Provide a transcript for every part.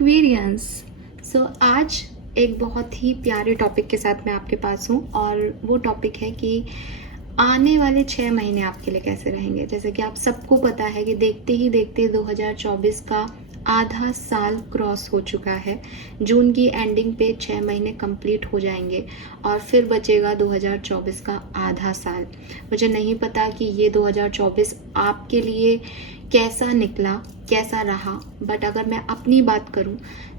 Aquarians. आज एक बहुत ही प्यारे टॉपिक के साथ मैं आपके पास हूँ और वो टॉपिक है कि आने वाले 6 महीने आपके लिए कैसे रहेंगे। जैसे कि आप सबको पता है कि देखते ही देखते 2024 का आधा साल क्रॉस हो चुका है। जून की एंडिंग पे 6 महीने कंप्लीट हो जाएंगे और फिर बचेगा 2024 का आधा साल। मुझे नहीं पता कि ये 2024 आपके लिए कैसा निकला, कैसा रहा, बट अगर मैं अपनी बात करूं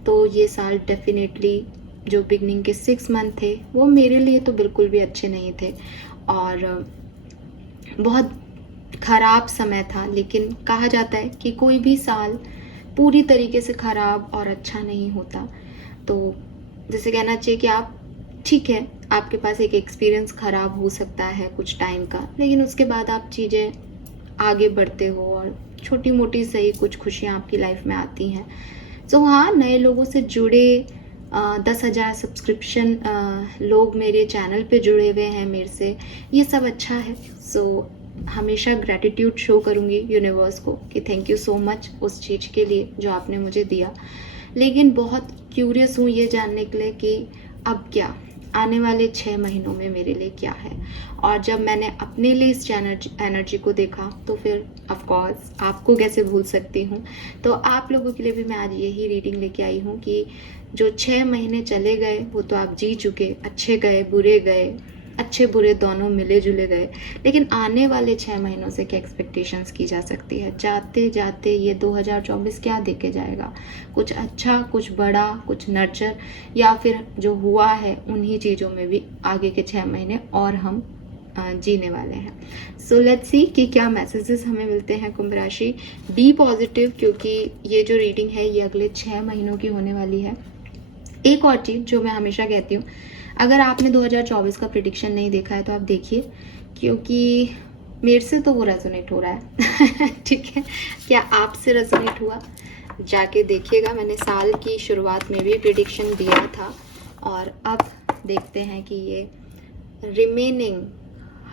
तो ये साल डेफिनेटली जो बिगनिंग के 6 मंथ थे वो मेरे लिए तो बिल्कुल भी अच्छे नहीं थे और बहुत ख़राब समय था। लेकिन कहा जाता है कि कोई भी साल पूरी तरीके से ख़राब और अच्छा नहीं होता। तो जैसे कहना चाहिए कि आप ठीक है, आपके पास एक एक्सपीरियंस ख़राब हो सकता है कुछ टाइम का, लेकिन उसके बाद आप चीज़ें आगे बढ़ते हो और छोटी मोटी सही कुछ खुशियाँ आपकी लाइफ में आती हैं। हाँ, नए लोगों से जुड़े 10,000 सब्सक्रिप्शन लोग मेरे चैनल पे जुड़े हुए हैं मेरे से, ये सब अच्छा है। हमेशा ग्रैटिट्यूड शो करूँगी यूनिवर्स को कि थैंक यू सो मच उस चीज़ के लिए जो आपने मुझे दिया। लेकिन बहुत क्यूरियस हूँ ये जानने के लिए कि अब क्या आने वाले 6 महीनों में मेरे लिए क्या है। और जब मैंने अपने लिए इस एनर्जी को देखा तो फिर ऑफ कोर्स आपको कैसे भूल सकती हूँ। तो आप लोगों के लिए भी मैं आज यही रीडिंग लेके आई हूँ कि जो 6 महीने चले गए वो तो आप जी चुके, अच्छे गए बुरे गए, अच्छे बुरे दोनों मिले जुले गए, लेकिन आने वाले 6 महीनों से क्या एक्सपेक्टेशंस की जा सकती है। जाते जाते ये 2024 क्या देके जाएगा, कुछ अच्छा, कुछ बड़ा, कुछ नर्चर, या फिर जो हुआ है उन्हीं चीज़ों में भी आगे के 6 महीने और हम जीने वाले हैं। लेट्स सी कि क्या मैसेजेस हमें मिलते हैं कुंभ राशि। बी पॉजिटिव, क्योंकि ये जो रीडिंग है ये अगले 6 महीनों की होने वाली है। एक और चीज़ जो मैं हमेशा कहती हूँ, अगर आपने 2024 का प्रिडिक्शन नहीं देखा है तो आप देखिए, क्योंकि मेरे से तो वो रेजोनेट हो रहा है ठीक है, क्या आपसे रेजोनेट हुआ जाके देखिएगा। मैंने साल की शुरुआत में भी प्रिडिक्शन दिया था और अब देखते हैं कि ये रिमेनिंग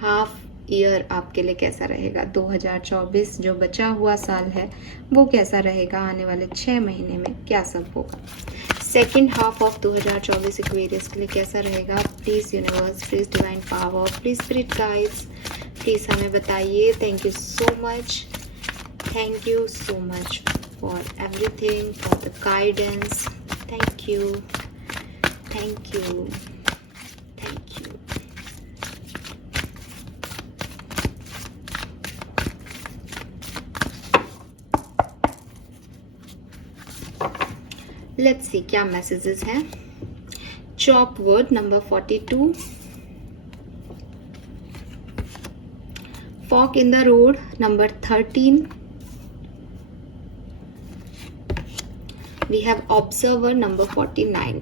हाफ ईयर आपके लिए कैसा रहेगा। 2024 जो बचा हुआ साल है वो कैसा रहेगा, आने वाले 6 महीने में क्या सब होगा। सेकेंड हाफ ऑफ 2024 एक्वेरियस के लिए कैसा रहेगा। Please universe, please divine power, please spirit guides, please हमें बताइए। Thank you so much, thank you so much for everything, for the guidance. Thank you, thank you, thank you. Let's see क्या messages हैं। Chop word number 42, fork in the road number 13, we have observer number 49.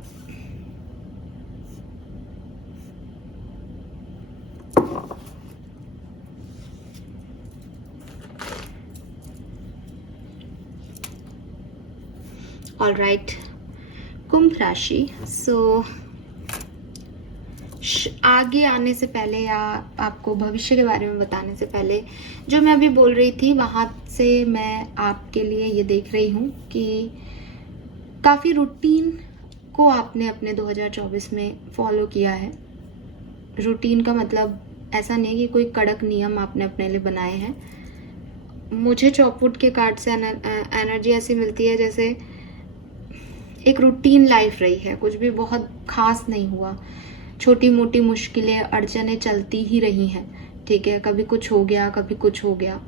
All right, Kumbh राशि। आगे आने से पहले या आपको भविष्य के बारे में बताने से पहले जो मैं अभी बोल रही थी वहाँ से मैं आपके लिए ये देख रही हूँ कि काफ़ी रूटीन को आपने अपने 2024 में फॉलो किया है। रूटीन का मतलब ऐसा नहीं कि कोई कड़क नियम आपने अपने लिए बनाए हैं। मुझे चौपुट के कार्ड से एनर्जी ऐसी मिलती है जैसे एक रूटीन लाइफ रही है, कुछ भी बहुत खास नहीं हुआ, छोटी मोटी मुश्किलें अड़चनें चलती ही रही हैं। ठीक है, कभी कुछ हो गया, कभी कुछ हो गया।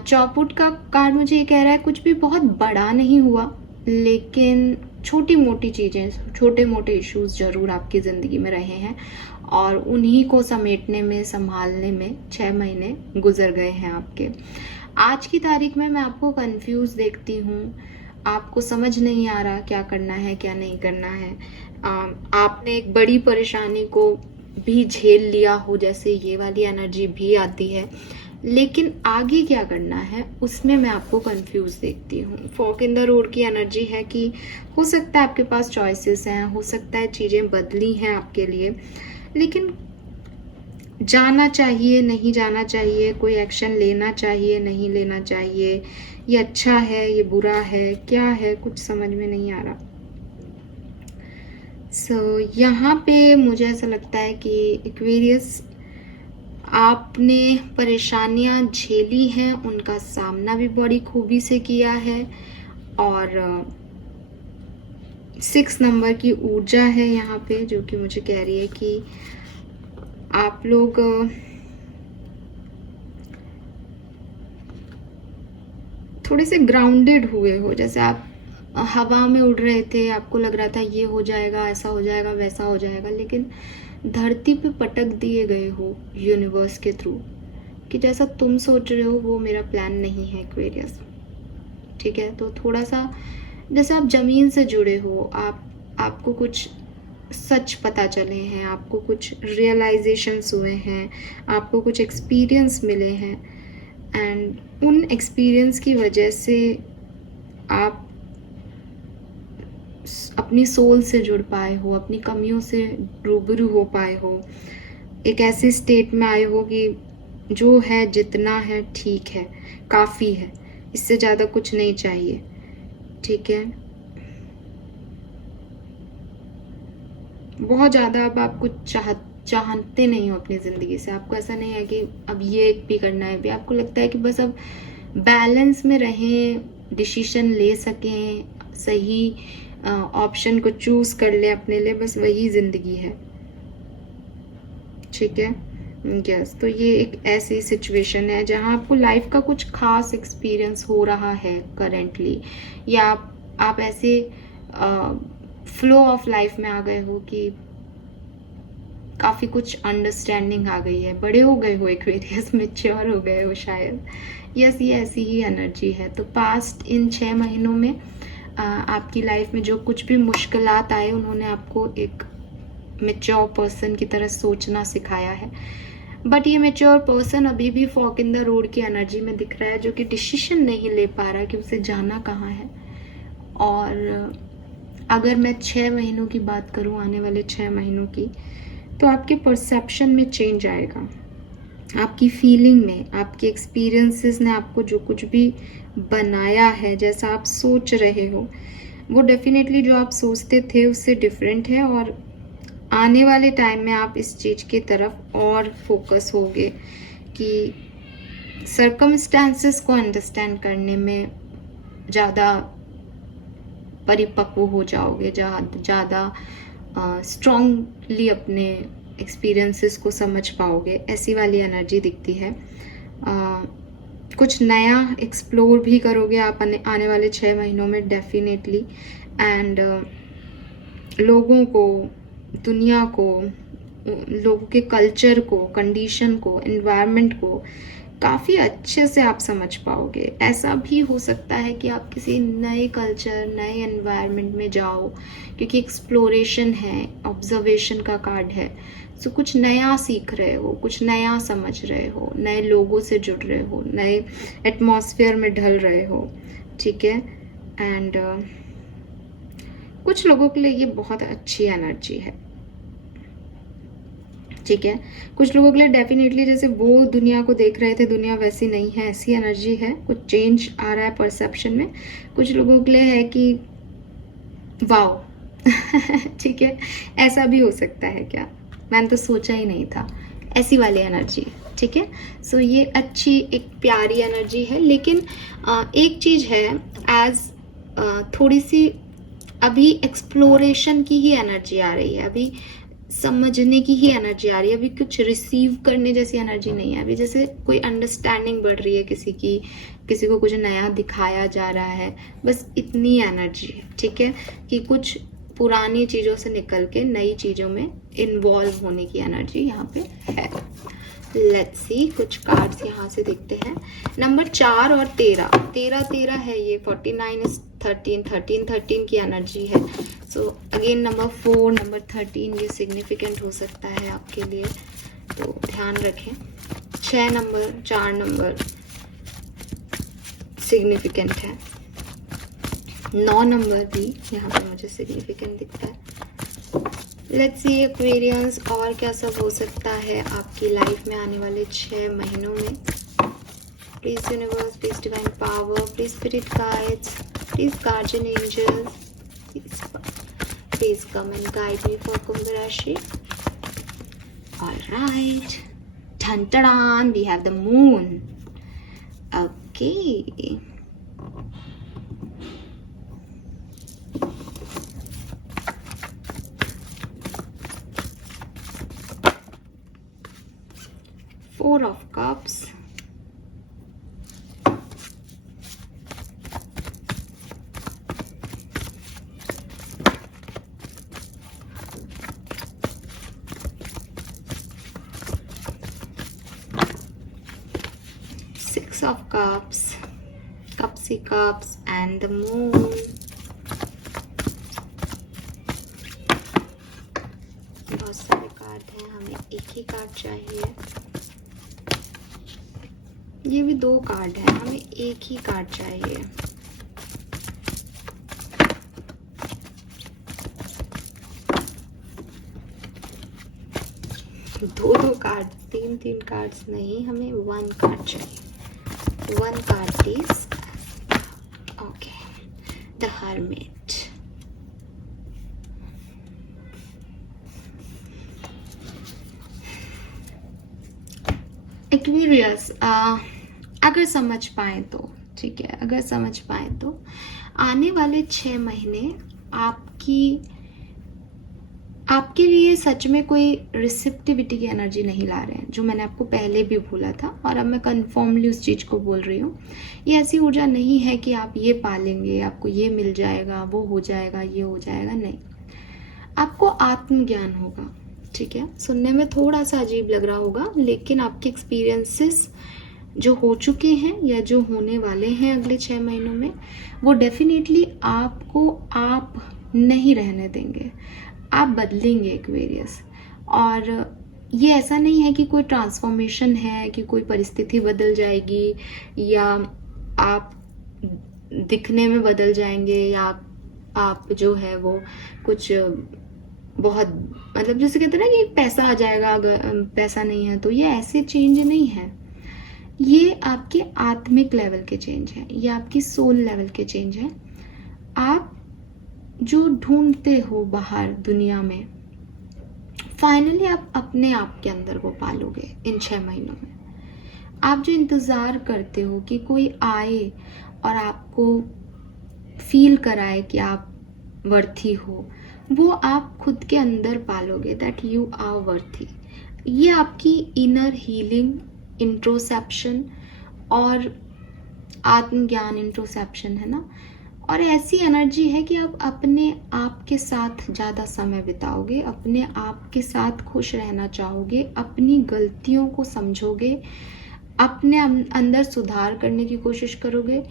चौपुट का कार्ड मुझे ये कह रहा है कुछ भी बहुत बड़ा नहीं हुआ, लेकिन छोटी मोटी चीज़ें, छोटे मोटे इश्यूज जरूर आपकी ज़िंदगी में रहे हैं और उन्हीं को समेटने में, संभालने में 6 महीने गुजर गए हैं आपके। आज की तारीख में मैं आपको कंफ्यूज देखती हूँ, आपको समझ नहीं आ रहा क्या करना है क्या नहीं करना है। आपने एक बड़ी परेशानी को भी झेल लिया हो, जैसे ये वाली एनर्जी भी आती है, लेकिन आगे क्या करना है उसमें मैं आपको कंफ्यूज देखती हूँ। फॉक इन द रोड की एनर्जी है कि हो सकता है आपके पास चॉइसेस हैं, हो सकता है चीज़ें बदली हैं आपके लिए, लेकिन जाना चाहिए नहीं जाना चाहिए, कोई एक्शन लेना चाहिए नहीं लेना चाहिए, ये अच्छा है, ये बुरा है, क्या है, कुछ समझ में नहीं आ रहा। यहाँ पे मुझे ऐसा लगता है कि एक्वेरियस, आपने परेशानियां झेली हैं, उनका सामना भी बड़ी खूबी से किया है, और 6 नंबर की ऊर्जा है यहाँ पे, जो कि मुझे कह रही है कि आप लोग थोड़े से ग्राउंडेड हुए हो। जैसे आप हवा में उड़ रहे थे, आपको लग रहा था ये हो जाएगा, ऐसा हो जाएगा, वैसा हो जाएगा, लेकिन धरती पे पटक दिए गए हो यूनिवर्स के थ्रू कि जैसा तुम सोच रहे हो वो मेरा प्लान नहीं है एक्वेरियस। ठीक है, तो थोड़ा सा जैसे आप ज़मीन से जुड़े हो, आपको कुछ सच पता चले हैं, आपको कुछ रियलाइजेशंस हुए हैं, आपको कुछ एक्सपीरियंस मिले हैं, एंड उन एक्सपीरियंस की वजह से आप अपनी सोल से जुड़ पाए हो, अपनी कमियों से रूबरू हो पाए हो, एक ऐसे स्टेट में आए हो कि जो है जितना है ठीक है, काफ़ी है, इससे ज़्यादा कुछ नहीं चाहिए। ठीक है, बहुत ज़्यादा अब आप कुछ चाहते नहीं हो अपनी ज़िंदगी से। आपको ऐसा नहीं है कि अब ये भी करना है, भी आपको लगता है कि बस अब बैलेंस में रहें, डिसीजन ले सकें, सही ऑप्शन को चूज कर ले अपने लिए, बस वही ज़िंदगी है। ठीक है, यस। तो ये एक ऐसी सिचुएशन है जहाँ आपको लाइफ का कुछ खास एक्सपीरियंस हो रहा है करेंटली, या आप ऐसे फ्लो ऑफ लाइफ में आ गए हो कि काफ़ी कुछ अंडरस्टैंडिंग आ गई है, बड़े हो गए हो, एक्वेरियस मैच्योर हो गए हो शायद। यस, ये ऐसी ही एनर्जी है। तो पास्ट इन 6 महीनों में आपकी लाइफ में जो कुछ भी मुश्किलात आए, उन्होंने आपको एक मैच्योर पर्सन की तरह सोचना सिखाया है। बट ये मैच्योर पर्सन अभी भी फॉक इन द रोड की एनर्जी में दिख रहा है, जो कि डिसीजन नहीं ले पा रहा कि उसे जाना कहाँ है। और अगर मैं 6 महीनों की बात करूँ, आने वाले 6 महीनों की, तो आपके परसेप्शन में चेंज आएगा, आपकी फीलिंग में, आपके एक्सपीरियंसेस ने आपको जो कुछ भी बनाया है, जैसा आप सोच रहे हो, वो डेफिनेटली जो आप सोचते थे उससे डिफरेंट है। और आने वाले टाइम में आप इस चीज़ की तरफ और फोकस होगे कि सर्कमस्टांसेस को अंडरस्टैंड करने में ज़्यादा परिपक्व हो जाओगे, ज़्यादा स्ट्रॉन्गली अपने एक्सपीरियंसेस को समझ पाओगे, ऐसी वाली एनर्जी दिखती है। कुछ नया एक्सप्लोर भी करोगे आप आने वाले 6 महीनों में डेफिनेटली। एंड लोगों को, दुनिया को, लोगों के कल्चर को, कंडीशन को, एनवायरनमेंट को काफ़ी अच्छे से आप समझ पाओगे। ऐसा भी हो सकता है कि आप किसी नए कल्चर, नए एनवायरनमेंट में जाओ, क्योंकि एक्सप्लोरेशन है, ऑब्जर्वेशन का कार्ड है। सो कुछ नया सीख रहे हो, कुछ नया समझ रहे हो, नए लोगों से जुड़ रहे हो, नए एटमॉस्फेयर में ढल रहे हो। ठीक है, एंड कुछ लोगों के लिए ये बहुत अच्छी एनर्जी है। ठीक है, कुछ लोगों के लिए डेफिनेटली जैसे वो दुनिया को देख रहे थे, दुनिया वैसी नहीं है, ऐसी एनर्जी है, कुछ चेंज आ रहा है परसेप्शन में। कुछ लोगों के लिए है कि वाओ ठीक है, ऐसा भी हो सकता है क्या, मैंने तो सोचा ही नहीं था, ऐसी वाली एनर्जी। ठीक है, सो ये अच्छी एक प्यारी एनर्जी है। लेकिन एक चीज़ है, एज थोड़ी सी अभी एक्सप्लोरेशन की ही एनर्जी आ रही है, अभी समझने की ही एनर्जी आ रही है, अभी कुछ रिसीव करने जैसी एनर्जी नहीं है। अभी जैसे कोई अंडरस्टैंडिंग बढ़ रही है किसी की, किसी को कुछ नया दिखाया जा रहा है, बस इतनी एनर्जी है। ठीक है, कि कुछ पुरानी चीज़ों से निकल के नई चीज़ों में इन्वॉल्व होने की एनर्जी यहाँ पे है। लेट्स सी, कुछ कार्ड्स यहाँ से देखते हैं। नंबर 4 और 13 है ये, 49 इज 13 की एनर्जी है। सो अगेन नंबर 4, नंबर 13 ये सिग्निफिकेंट हो सकता है आपके लिए, तो ध्यान रखें। 6 नंबर, 4 नंबर सिग्निफिकेंट है, 9 नंबर भी यहाँ पे मुझे सिग्निफिकेंट दिखता है। लेट्स सी एक्वेरियंस, और क्या सब हो सकता है आपकी लाइफ में आने वाले 6 महीनों में। please universe, please divine power, please spirit guides, please guardian angels, please come and guide me for Kumbh Rashi. Alright, dun dun, we have the moon. Okay. Four of Cups. Six of Cups, Cupsy Cups, and the Moon. बहुत सारे card हैं, हमें एक ही card चाहिए. ये भी दो card हैं, हमें एक ही कार्ड चाहिए. दो कार्ड, तीन कार्ड्स नहीं, हमें वन कार्ड चाहिए. One card please. Okay, the Hermit. Aquarius, अगर समझ पाए तो ठीक है, अगर समझ पाए तो आने वाले 6 महीने आपके लिए सच में कोई रिसेप्टिविटी की एनर्जी नहीं ला रहे हैं, जो मैंने आपको पहले भी बोला था और अब मैं कन्फर्मली उस चीज़ को बोल रही हूँ. ये ऐसी ऊर्जा नहीं है कि आप ये पालेंगे, आपको ये मिल जाएगा, वो हो जाएगा, ये हो जाएगा. नहीं, आपको आत्मज्ञान होगा. ठीक है, सुनने में थोड़ा सा अजीब लग रहा होगा, लेकिन आपके एक्सपीरियंसेस जो हो चुके हैं या जो होने वाले हैं अगले 6 महीनों में, वो डेफिनेटली आपको आप नहीं रहने देंगे. आप बदलेंगे एक्वेरियस. और ये ऐसा नहीं है कि कोई ट्रांसफॉर्मेशन है, कि कोई परिस्थिति बदल जाएगी या आप दिखने में बदल जाएंगे या आप जो है वो कुछ बहुत, मतलब जैसे कहते हैं ना कि पैसा आ जाएगा अगर पैसा नहीं है तो. ये ऐसे चेंज नहीं है, ये आपके आत्मिक लेवल के चेंज है, ये आपकी सोल लेवल के चेंज है. आप जो ढूंढते हो बाहर दुनिया में, फाइनली आप अपने आप के अंदर वो पालोगे इन 6 महीनों में. आप जो इंतज़ार करते हो कि कोई आए और आपको फील कराए कि आप वर्थी हो, वो आप खुद के अंदर पालोगे. That you are worthy. ये आपकी इनर हीलिंग, इंट्रोसेप्शन और आत्मज्ञान इंट्रोसेप्शन है ना. और ऐसी एनर्जी है कि आप अपने आप के साथ ज़्यादा समय बिताओगे, अपने आप के साथ खुश रहना चाहोगे, अपनी गलतियों को समझोगे, अपने अंदर सुधार करने की कोशिश करोगे.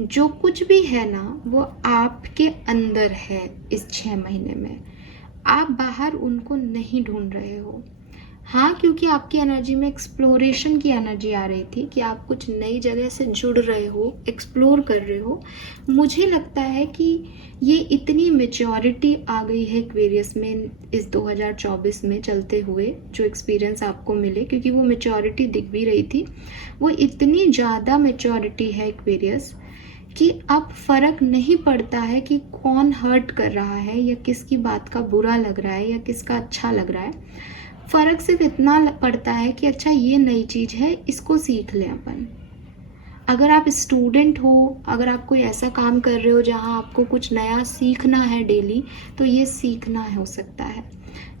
जो कुछ भी है ना वो आपके अंदर है. इस 6 महीने में आप बाहर उनको नहीं ढूंढ रहे हो. हाँ, क्योंकि आपकी एनर्जी में एक्सप्लोरेशन की एनर्जी आ रही थी कि आप कुछ नई जगह से जुड़ रहे हो, एक्सप्लोर कर रहे हो. मुझे लगता है कि ये इतनी मेच्योरिटी आ गई है एक्वेरियस में इस 2024 में चलते हुए, जो एक्सपीरियंस आपको मिले, क्योंकि वो मेच्योरिटी दिख भी रही थी. वो इतनी ज़्यादा मेच्योरिटी है एक्वेरियस कि अब फ़र्क नहीं पड़ता है कि कौन हर्ट कर रहा है या किसकी बात का बुरा लग रहा है या किसका अच्छा लग रहा है. फ़र्क सिर्फ इतना पड़ता है कि अच्छा ये नई चीज़ है, इसको सीख लें अपन. अगर आप स्टूडेंट हो, अगर आप कोई ऐसा काम कर रहे हो जहाँ आपको कुछ नया सीखना है डेली, तो ये सीखना हो सकता है.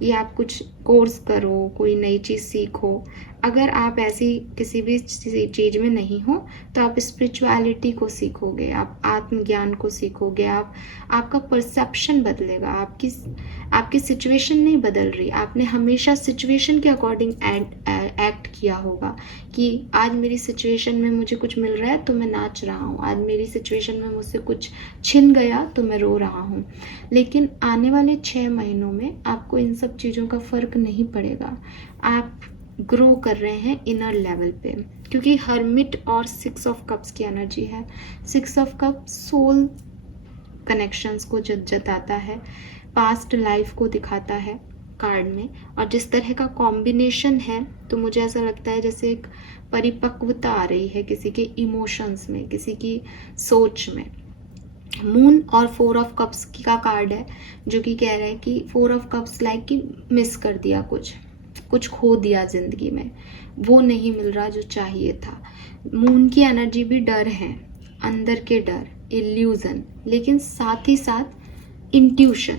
या आप कुछ कोर्स करो, कोई नई चीज़ सीखो. अगर आप ऐसी किसी भी चीज़ में नहीं हो तो आप स्पिरिचुअलिटी को सीखोगे, आप आत्मज्ञान को सीखोगे, आपका परसेप्शन बदलेगा. आपकी सिचुएशन नहीं बदल रही, आपने हमेशा सिचुएशन के अकॉर्डिंग एक्ट किया होगा कि आज मेरी सिचुएशन में मुझे कुछ मिल रहा है तो मैं नाच रहा हूँ, आज मेरी सिचुएशन में मुझसे कुछ छिन गया तो मैं रो रहा हूँ. लेकिन आने वाले 6 महीनों में आपको इन सब चीज़ों का फ़र्क नहीं पड़ेगा. आप ग्रो कर रहे हैं इनर लेवल पे, क्योंकि हर्मिट और 6 ऑफ कप्स की एनर्जी है. 6 ऑफ कप सोल कनेक्शंस को जताता है, पास्ट लाइफ को दिखाता है. कार्ड में, और जिस तरह का कॉम्बिनेशन है तो मुझे ऐसा लगता है जैसे एक परिपक्वता आ रही है किसी के इमोशंस में, किसी की सोच में। मून और 4 ऑफ कप्स का कार्ड है जो कि कह रहा है कि 4 ऑफ कप्स लाइक कि मिस कर दिया, कुछ खो दिया जिंदगी में, वो नहीं मिल रहा जो चाहिए था। मून की एनर्जी भी डर है, अंदर के डर, इल्यूजन, लेकिन साथ ही साथ इंट्यूशन।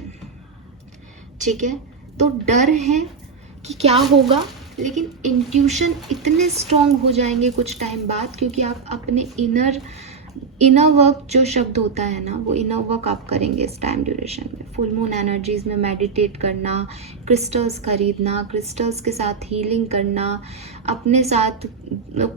ठीक है, तो डर है कि क्या होगा, लेकिन इंट्यूशन इतने स्ट्रांग हो जाएंगे कुछ टाइम बाद, क्योंकि आप अपने इनर वर्क जो शब्द होता है ना, वो इनर वर्क आप करेंगे इस टाइम ड्यूरेशन में। फुल मून एनर्जीज में मेडिटेट करना, क्रिस्टल्स खरीदना, क्रिस्टल्स के साथ हीलिंग करना, अपने साथ,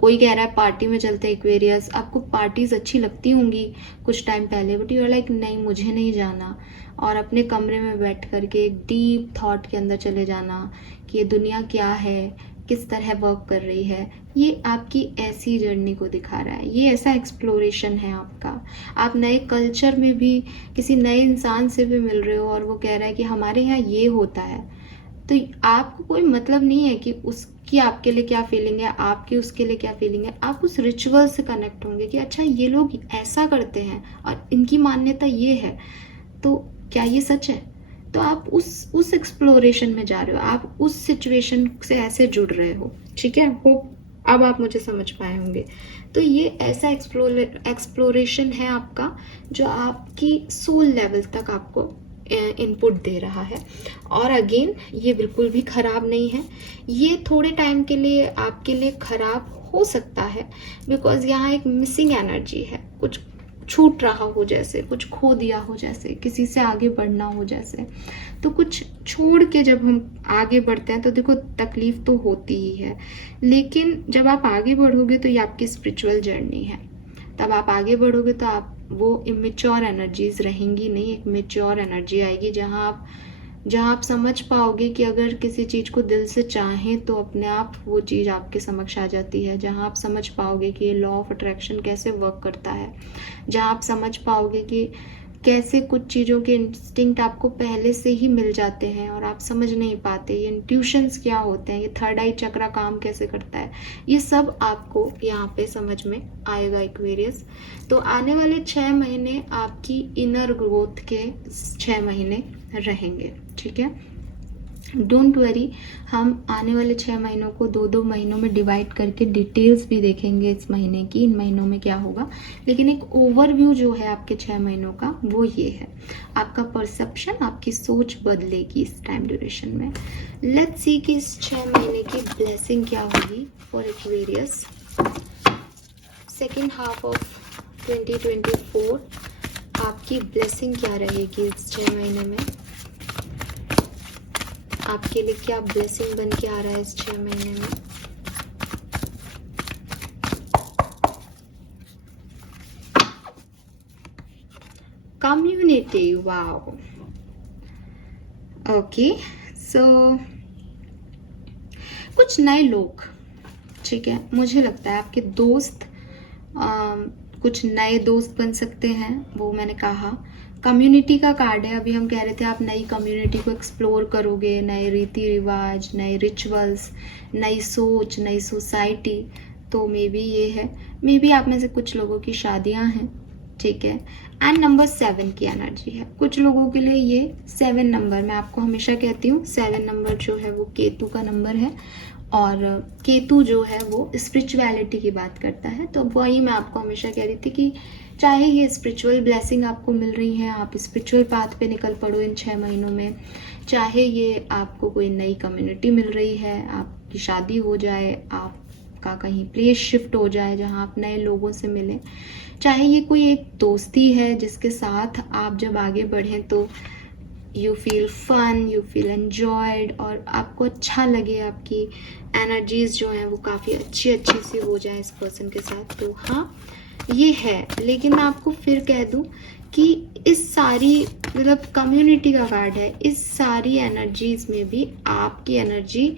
कोई कह रहा है पार्टी में चलते एक्वेरियस, आपको पार्टीज अच्छी लगती होंगी कुछ टाइम पहले, बट यू आर लाइक नहीं मुझे नहीं जाना, और अपने कमरे में बैठ करके एक डीप थॉट के अंदर चले जाना कि ये दुनिया क्या है, किस तरह वर्क कर रही है। ये आपकी ऐसी जर्नी को दिखा रहा है, ये ऐसा एक्सप्लोरेशन है आपका। आप नए कल्चर में भी किसी नए इंसान से भी मिल रहे हो और वो कह रहा है कि हमारे यहाँ ये होता है, तो आपको कोई मतलब नहीं है कि उसकी आपके लिए क्या फीलिंग है, आपकी उसके लिए क्या फीलिंग है। आप उस रिचुअल से कनेक्ट होंगे कि अच्छा ये लोग ऐसा करते हैं और इनकी मान्यता ये है, तो क्या ये सच है। तो आप उस एक्सप्लोरेशन में जा रहे हो, आप उस सिचुएशन से ऐसे जुड़ रहे हो। ठीक है, होप अब आप मुझे समझ पाए होंगे। तो ये ऐसा एक्सप्लोरेशन है आपका जो आपकी सोल लेवल तक आपको इनपुट दे रहा है। और अगेन ये बिल्कुल भी खराब नहीं है, ये थोड़े टाइम के लिए आपके लिए खराब हो सकता है, बिकॉज यहाँ एक मिसिंग एनर्जी है, कुछ छूट रहा हो जैसे, कुछ खो दिया हो जैसे, किसी से आगे बढ़ना हो जैसे। तो कुछ छोड़ के जब हम आगे बढ़ते हैं तो देखो तकलीफ तो होती ही है, लेकिन जब आप आगे बढ़ोगे तो ये आपकी स्पिरिचुअल जर्नी है। तब आप आगे बढ़ोगे तो आप वो इमेच्योर एनर्जीज रहेंगी नहीं, एक मेच्योर एनर्जी आएगी जहाँ आप समझ पाओगे कि अगर किसी चीज़ को दिल से चाहें तो अपने आप वो चीज़ आपके समक्ष आ जाती है। जहाँ आप समझ पाओगे कि ये लॉ ऑफ अट्रैक्शन कैसे वर्क करता है, जहाँ आप समझ पाओगे कि कैसे कुछ चीज़ों के इंस्टिंक्ट आपको पहले से ही मिल जाते हैं और आप समझ नहीं पाते, ये इंट्यूशंस क्या होते हैं, ये थर्ड आई चक्रा काम कैसे करता है, ये सब आपको यहाँ पे समझ में आएगा एक्वेरियस। तो आने वाले 6 महीने आपकी इनर ग्रोथ के 6 महीने रहेंगे। ठीक है, डोंट वरी, हम आने वाले 6 महीनों को 2-2 महीनों में डिवाइड करके डिटेल्स भी देखेंगे इस महीने की, इन महीनों में क्या होगा, लेकिन एक ओवरव्यू जो है आपके 6 महीनों का वो ये है। आपका परसेप्शन, आपकी सोच बदलेगी इस टाइम ड्यूरेशन में। लेट्स सी कि इस 6 महीने की ब्लेसिंग क्या होगी for Aquarius. Second half of 2024 आपकी ब्लेसिंग क्या रहेगी इस 6 महीने में, आपके लिए क्या ब्लेसिंग बन के आ रहा है इस 6 महीने में। कम्युनिटी, वाओ, ओके, सो कुछ नए लोग, ठीक है, मुझे लगता है आपके दोस्त, कुछ नए दोस्त बन सकते हैं, वो मैंने कहा। कम्युनिटी का कार्ड है, अभी हम कह रहे थे आप नई कम्युनिटी को एक्सप्लोर करोगे, नए रीति रिवाज, नए रिचुअल्स, नई सोच, नई सोसाइटी, तो मे बी ये है। मे बी आप में से कुछ लोगों की शादियां हैं, ठीक है। एंड नंबर 7 की एनर्जी है कुछ लोगों के लिए। ये 7 नंबर, मैं आपको हमेशा कहती हूँ 7 नंबर जो है वो केतु का नंबर है, और केतु जो है वो स्पिरिचुअलिटी की बात करता है। तो वही मैं आपको हमेशा कह रही थी कि चाहे ये स्पिरिचुअल ब्लेसिंग आपको मिल रही है, आप स्पिरिचुअल पाथ पे निकल पड़ो इन 6 महीनों में, चाहे ये आपको कोई नई कम्युनिटी मिल रही है, आपकी शादी हो जाए, आपका कहीं प्लेस शिफ्ट हो जाए जहाँ आप नए लोगों से मिलें, चाहे ये कोई एक दोस्ती है जिसके साथ आप जब आगे बढ़ें तो you feel fun, you feel enjoyed, और आपको अच्छा लगे, आपकी एनर्जीज जो हैं वो काफ़ी अच्छी सी हो जाए इस पर्सन के साथ, तो हाँ ये है। लेकिन मैं आपको फिर कह दूं कि इस सारी, मतलब कम्युनिटी का कार्ड है, इस सारी एनर्जीज में भी आपकी एनर्जी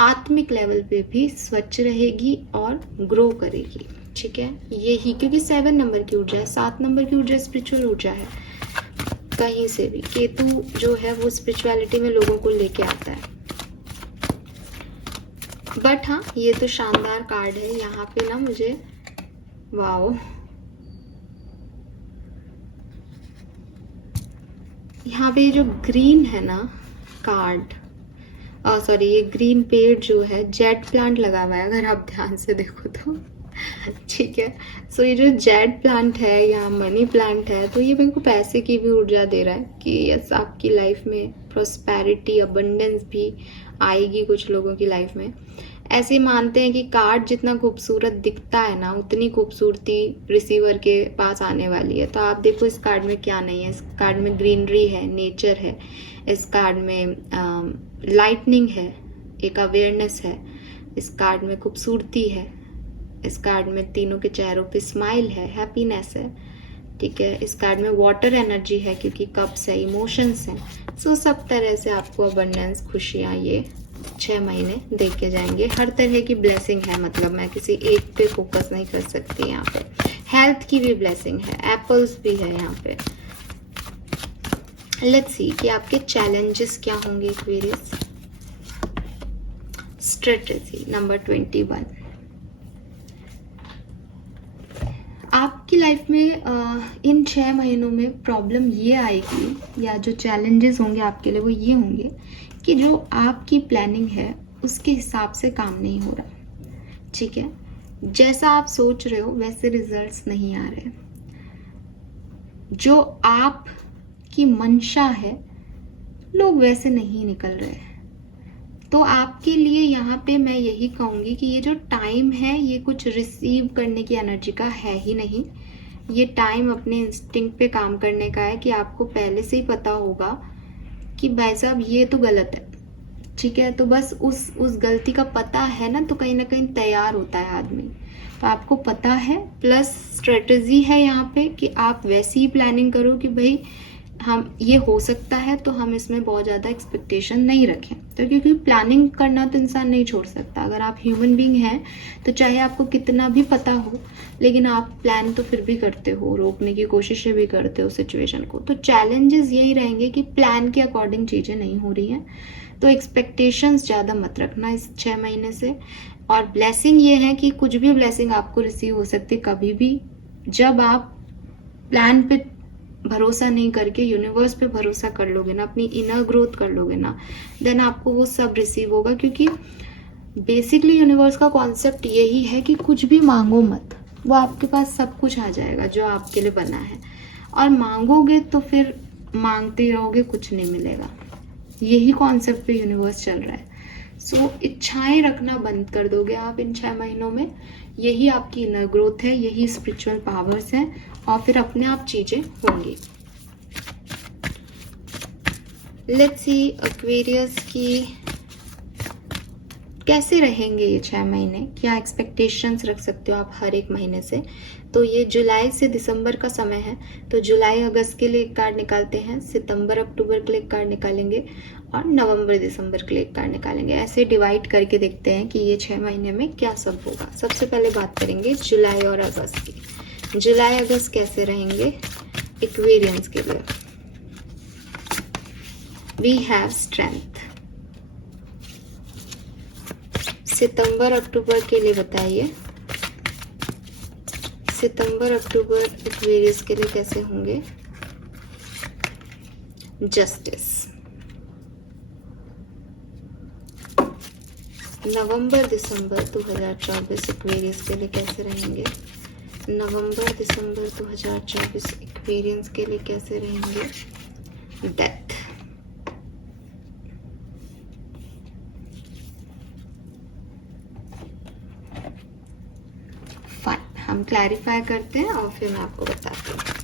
आत्मिक लेवल पे भी स्वच्छ रहेगी और ग्रो करेगी, ठीक है। यही क्योंकि 7 नंबर की ऊर्जा है, 7 नंबर की ऊर्जा स्पिरिचुअल ऊर्जा है, कहीं से भी केतु जो है वो स्पिरिचुअलिटी में लोगों को लेके आता है। बट हाँ, ये तो शानदार कार्ड है। यहाँ पे ना मुझे वाओ, यहाँ पे जो ग्रीन है ना कार्ड, सॉरी, ये ग्रीन पेड़ जो है जेड प्लांट लगा हुआ है, अगर आप ध्यान से देखो तो ठीक है। सो ये जो जेड प्लांट है या मनी प्लांट है, तो ये मेरे को पैसे की भी ऊर्जा दे रहा है कि यस, आपकी लाइफ में प्रॉस्पेरिटी, अबंडेंस भी आएगी कुछ लोगों की लाइफ में। ऐसे मानते हैं कि कार्ड जितना खूबसूरत दिखता है ना, उतनी खूबसूरती रिसीवर के पास आने वाली है। तो आप देखो इस कार्ड में क्या नहीं है। इस कार्ड में ग्रीनरी है, नेचर है, इस कार्ड में लाइटनिंग है, एक अवेयरनेस है, इस कार्ड में खूबसूरती है, इस कार्ड में तीनों के चेहरों पे स्माइल है, हैप्पीनेस है, ठीक है। इस कार्ड में वाटर एनर्जी है क्योंकि कप्स है, इमोशंस हैं। सो सब तरह से आपको अबंडेंस, खुशियाँ ये 6 महीने दे के जाएंगे। हर तरह की ब्लेसिंग है, मतलब मैं किसी एक पे फोकस नहीं कर सकती। यहाँ पे हेल्थ की भी ब्लेसिंग है, एप्पल्स भी है यहाँ पे। लेट्स सी कि आपके चैलेंजेस क्या होंगे एक्वेरियस। Strategy number 21। आपकी लाइफ में इन 6 महीनों में प्रॉब्लम ये आएगी, या जो चैलेंजेस होंगे आपके लिए वो ये होंगे कि जो आपकी प्लानिंग है उसके हिसाब से काम नहीं हो रहा, ठीक है। जैसा आप सोच रहे हो वैसे रिजल्ट्स नहीं आ रहे। जो आपकी मंशा है लोग वैसे नहीं निकल रहे। तो आपके लिए यहाँ पे मैं यही कहूँगी कि ये जो टाइम है ये कुछ रिसीव करने की एनर्जी का है ही नहीं। ये टाइम अपने इंस्टिंक्ट पे काम करने का है कि आपको पहले से ही पता होगा कि भाई साहब ये तो गलत है, ठीक है। तो बस उस गलती का पता है ना, तो कहीं ना कहीं तैयार होता है आदमी। तो आपको पता है, प्लस स्ट्रेटजी है यहाँ पे कि आप वैसी ही प्लानिंग करो कि भाई हम ये हो सकता है, तो हम इसमें बहुत ज़्यादा एक्सपेक्टेशन नहीं रखें। तो क्योंकि प्लानिंग करना तो इंसान नहीं छोड़ सकता। अगर आप ह्यूमन बीइंग हैं तो चाहे आपको कितना भी पता हो, लेकिन आप प्लान तो फिर भी करते हो, रोकने की कोशिशें भी करते हो सिचुएशन को। तो चैलेंजेस यही रहेंगे कि प्लान के अकॉर्डिंग चीज़ें नहीं हो रही हैं, तो एक्सपेक्टेशंस ज़्यादा मत रखना इस 6 महीने से। और ब्लेसिंग ये है कि कुछ भी ब्लेसिंग आपको रिसीव हो सकती है कभी भी, जब आप प्लान पे भरोसा नहीं करके यूनिवर्स पे भरोसा कर लोगे ना, अपनी इनर ग्रोथ कर लोगे ना, देन आपको वो सब रिसीव होगा। क्योंकि बेसिकली यूनिवर्स का कॉन्सेप्ट यही है कि कुछ भी मांगो मत, वो आपके पास सब कुछ आ जाएगा जो आपके लिए बना है। और मांगोगे तो फिर मांगते रहोगे, कुछ नहीं मिलेगा। यही कॉन्सेप्ट पे यूनिवर्स चल रहा है। सो इच्छाएं रखना बंद कर दोगे आप इन 6 महीनों में। यही आपकी इनर ग्रोथ है, यही स्पिरिचुअल पावर्स हैं, और फिर अपने आप चीजें होंगी। लेट्स सी एक्वेरियस की कैसे रहेंगे ये 6 महीने, क्या एक्सपेक्टेशंस रख सकते हो आप हर एक महीने से। तो ये जुलाई से दिसंबर का समय है, तो जुलाई अगस्त के लिए एक कार्ड निकालते हैं, सितंबर अक्टूबर के लिए एक कार्ड निकालेंगे, और नवंबर दिसंबर के लिए एक कार्ड निकालेंगे। ऐसे डिवाइड करके देखते हैं कि ये 6 महीने में क्या सब होगा। सबसे पहले बात करेंगे जुलाई और अगस्त की। जुलाई अगस्त कैसे रहेंगे एक्वेरियंस के लिए। We have strength. सितंबर अक्टूबर के लिए बताइए, सितंबर अक्टूबर एक्वेरियस के लिए कैसे होंगे। जस्टिस। नवंबर दिसंबर 2024 एक्वेरियस के लिए कैसे रहेंगे। नवंबर दिसंबर 2024 एक्वेरियंस के लिए कैसे रहेंगे। डेथ। फाइन, हम क्लैरिफाई करते हैं और फिर मैं आपको बताती हूँ।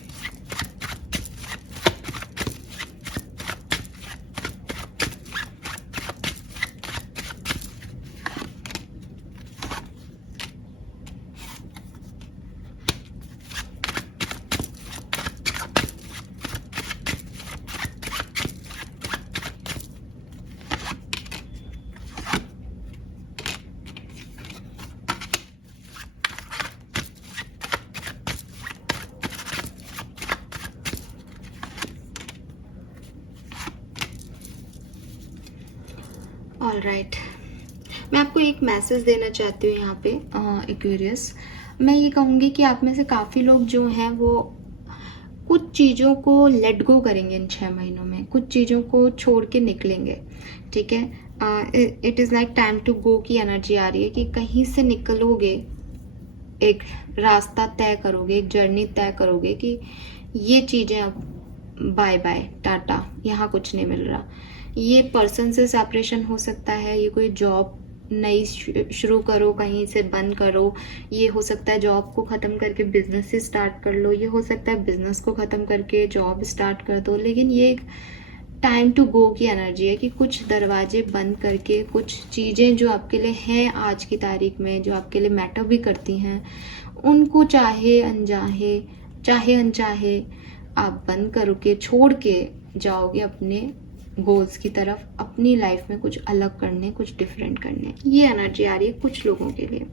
ऑल राइट, मैं आपको एक मैसेज देना चाहती हूँ यहाँ पे एक्वेरियस। मैं ये कहूँगी कि आप में से काफ़ी लोग जो हैं वो कुछ चीज़ों को लेट गो करेंगे इन 6 महीनों में, कुछ चीज़ों को छोड़ के निकलेंगे, ठीक है। It is like time to go की एनर्जी आ रही है कि कहीं से निकलोगे, एक रास्ता तय करोगे, एक जर्नी तय करोगे कि ये चीज़ें अब बाय बाय टाटा, यहाँ कुछ नहीं मिल रहा। ये पर्सन से सेपरेशन हो सकता है, ये कोई जॉब नई शुरू करो, कहीं से बंद करो, ये हो सकता है जॉब को ख़त्म करके बिजनेस से स्टार्ट कर लो, ये हो सकता है बिजनेस को ख़त्म करके जॉब स्टार्ट कर दो। लेकिन ये एक टाइम टू गो की एनर्जी है कि कुछ दरवाजे बंद करके कुछ चीज़ें जो आपके लिए हैं आज की तारीख में, जो आपके लिए मैटर भी करती हैं, उनको चाहे अनचाहे आप बंद करके छोड़ के जाओगे अपने गोल्स की तरफ, अपनी लाइफ में कुछ अलग करने, कुछ डिफरेंट करने। ये एनर्जी आ रही है कुछ लोगों के लिए।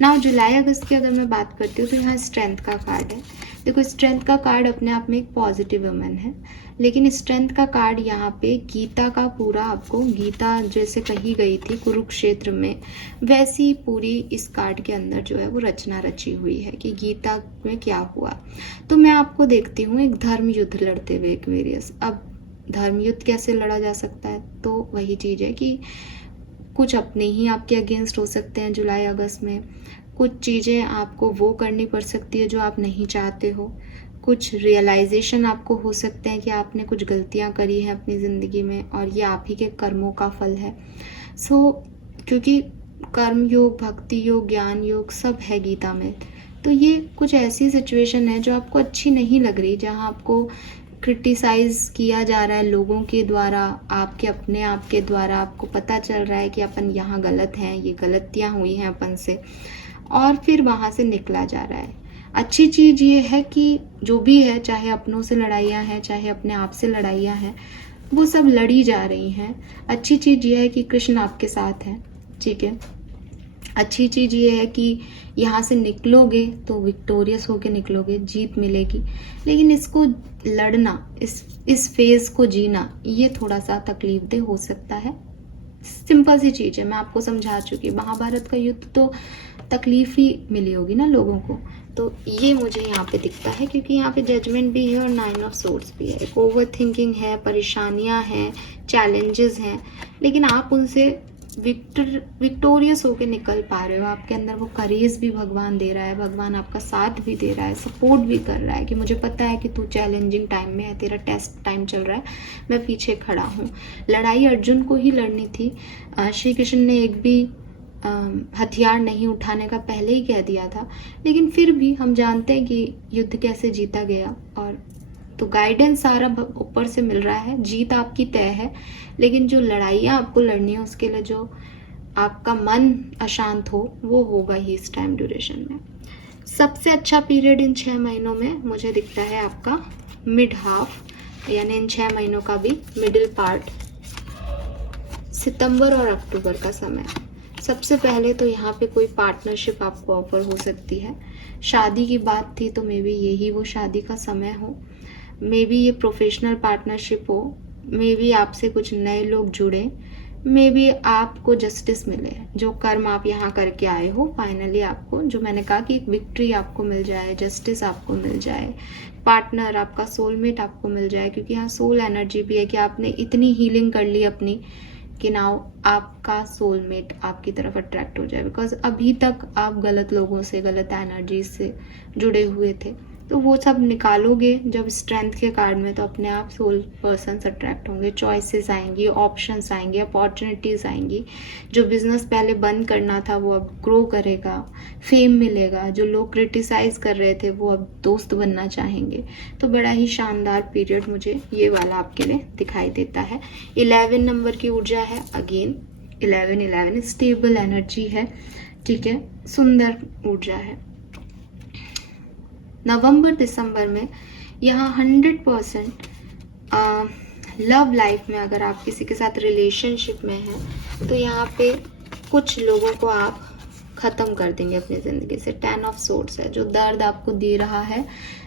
नाउ जुलाई अगस्त की अगर मैं बात करती हूँ तो यहाँ स्ट्रेंथ का कार्ड है। देखो, स्ट्रेंथ का कार्ड अपने आप में एक पॉजिटिव वुमन है, लेकिन स्ट्रेंथ का कार्ड यहाँ पे गीता का पूरा, आपको गीता जैसे कही गई थी कुरुक्षेत्र में, वैसी पूरी इस कार्ड के अंदर जो है वो रचना रची हुई है कि गीता में क्या हुआ। तो मैं आपको देखती हूँ एक धर्म युद्ध लड़ते हुए एक्वेरियस। अब धर्म युद्ध कैसे लड़ा जा सकता है? तो वही चीज़ है कि कुछ अपने ही आपके अगेंस्ट हो सकते हैं जुलाई अगस्त में, कुछ चीज़ें आपको वो करनी पड़ सकती है जो आप नहीं चाहते हो, कुछ रियलाइजेशन आपको हो सकते हैं कि आपने कुछ गलतियां करी हैं अपनी ज़िंदगी में और ये आप ही के कर्मों का फल है। क्योंकि कर्म योग, भक्ति योग, ज्ञान योग सब है गीता में, तो ये कुछ ऐसी सिचुएशन है जो आपको अच्छी नहीं लग रही, जहाँ आपको क्रिटिसाइज किया जा रहा है लोगों के द्वारा, आपके अपने आप के द्वारा। आपको पता चल रहा है कि अपन यहाँ गलत हैं, ये गलतियाँ हुई हैं अपन से, और फिर वहाँ से निकला जा रहा है। अच्छी चीज़ ये है कि जो भी है, चाहे अपनों से लड़ाइयाँ हैं, चाहे अपने आप से लड़ाइयाँ हैं, वो सब लड़ी जा रही हैं। अच्छी चीज़ ये है कि कृष्ण आपके साथ है, ठीक है। अच्छी चीज़ ये है कि यहाँ से निकलोगे तो विक्टोरियस होके निकलोगे, जीत मिलेगी। लेकिन इसको लड़ना, इस फेज़ को जीना, ये थोड़ा सा तकलीफदेह हो सकता है। सिंपल सी चीज़ है, मैं आपको समझा चुकी। महाभारत का युद्ध तो तकलीफ ही मिली होगी ना लोगों को, तो ये मुझे यहाँ पे दिखता है, क्योंकि यहाँ पे जजमेंट भी है और 9 ऑफ सोर्ड्स भी है। एक ओवर थिंकिंग है, परेशानियाँ हैं, चैलेंजेस हैं, लेकिन आप उनसे विक्टोरियस होके निकल पा रहे हो। आपके अंदर वो करेज भी भगवान दे रहा है, भगवान आपका साथ भी दे रहा है, सपोर्ट भी कर रहा है कि मुझे पता है कि तू चैलेंजिंग टाइम में है, तेरा टेस्ट टाइम चल रहा है, मैं पीछे खड़ा हूँ। लड़ाई अर्जुन को ही लड़नी थी। श्री कृष्ण ने एक भी हथियार नहीं उठाने का पहले ही कह दिया था, लेकिन फिर भी हम जानते हैं कि युद्ध कैसे जीता गया। और तो गाइडेंस सारा ऊपर से मिल रहा है, जीत आपकी तय है, लेकिन जो लड़ाइयाँ आपको लड़नी है उसके लिए जो आपका मन अशांत हो, वो होगा ही इस टाइम ड्यूरेशन में। सबसे अच्छा पीरियड इन 6 महीनों में मुझे दिखता है आपका मिड हाफ, यानी इन 6 महीनों का भी मिडिल पार्ट, सितंबर और अक्टूबर का समय। सबसे पहले तो यहाँ पे कोई पार्टनरशिप आपको ऑफर हो सकती है। शादी की बात थी तो मे बी यही वो शादी का समय हो, मे बी ये प्रोफेशनल पार्टनरशिप हो, मे बी आपसे कुछ नए लोग जुड़े, मे बी आपको जस्टिस मिले। जो कर्म आप यहाँ करके आए हो, फाइनली आपको, जो मैंने कहा कि एक विक्ट्री आपको मिल जाए, जस्टिस आपको मिल जाए, पार्टनर आपका, सोलमेट आपको मिल जाए। क्योंकि यहाँ सोल एनर्जी भी है कि आपने इतनी हीलिंग कर ली अपनी कि नाउ आपका सोलमेट आपकी तरफ अट्रैक्ट हो जाए। बिकॉज अभी तक आप गलत लोगों से, गलत एनर्जी से जुड़े हुए थे, तो वो सब निकालोगे जब स्ट्रेंथ के कार्ड में, तो अपने आप सोल पर्सन्स अट्रैक्ट होंगे, चॉइसेस आएंगी, ऑप्शंस आएंगे, अपॉर्चुनिटीज़ आएंगी। जो बिजनेस पहले बंद करना था वो अब ग्रो करेगा, फेम मिलेगा। जो लोग क्रिटिसाइज कर रहे थे वो अब दोस्त बनना चाहेंगे। तो बड़ा ही शानदार पीरियड मुझे ये वाला आपके लिए दिखाई देता है। 11 नंबर की ऊर्जा है, अगेन 11 स्टेबल एनर्जी है, ठीक है, सुंदर ऊर्जा है। नवंबर दिसंबर में यहाँ 100% लव लाइफ में, अगर आप किसी के साथ रिलेशनशिप में हैं, तो यहाँ पे कुछ लोगों को आप ख़त्म कर देंगे अपनी ज़िंदगी से। 10 ऑफ सोर्ड्स है, जो दर्द आपको दे रहा है,